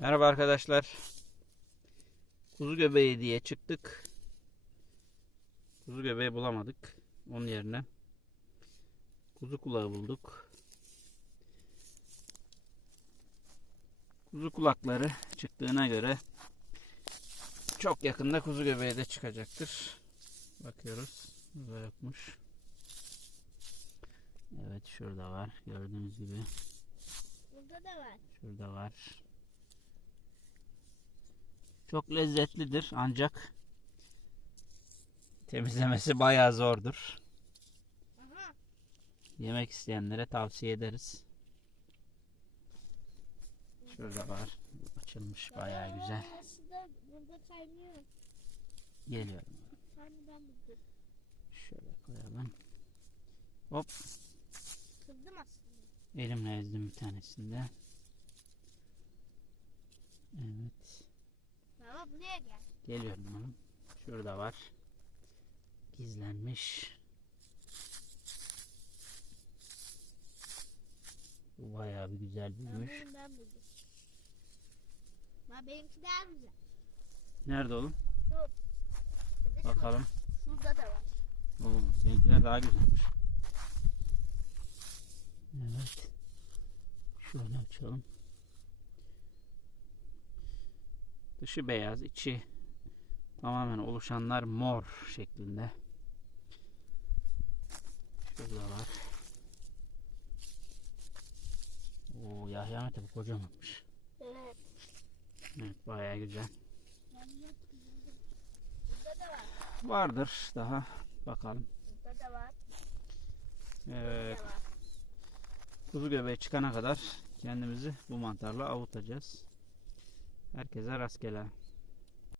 Merhaba arkadaşlar. Kuzu göbeği diye çıktık. Kuzu göbeği bulamadık. Onun yerine kuzu kulağı bulduk. Kuzu kulakları çıktığına göre çok yakında kuzu göbeği de çıkacaktır. Bakıyoruz. Burada yokmuş. Evet şurada var. Gördüğünüz gibi. Burada da var. Şurada var. Çok lezzetlidir ancak temizlemesi bayağı zordur. Yemek isteyenlere tavsiye ederiz. Şurada var. Açılmış bayağı güzel. Geliyorum. Şöyle koyalım. Hop. Elimle ezdim bir tanesini de. Evet. Buraya gel. Geliyorum oğlum. Şurada var. Gizlenmiş. Bayağı bir güzel Ben büyümüş. ben buldum. Ama benimki daha güzel. Nerede oğlum? Şu. Bir de şu. Bakalım. Şurada da var. Oğlum seninkiler daha güzelmiş. Evet. Şöyle açalım. Dışı beyaz, içi tamamen oluşanlar mor şeklinde. Şurada var. Oo Yahya Mete bu kocamanmış. Evet. Evet bayağı güzel. Vardır daha. Bakalım. Burada da var. Evet. Kuzu göbeği çıkana kadar kendimizi bu mantarla avutacağız. Herkese rastgele.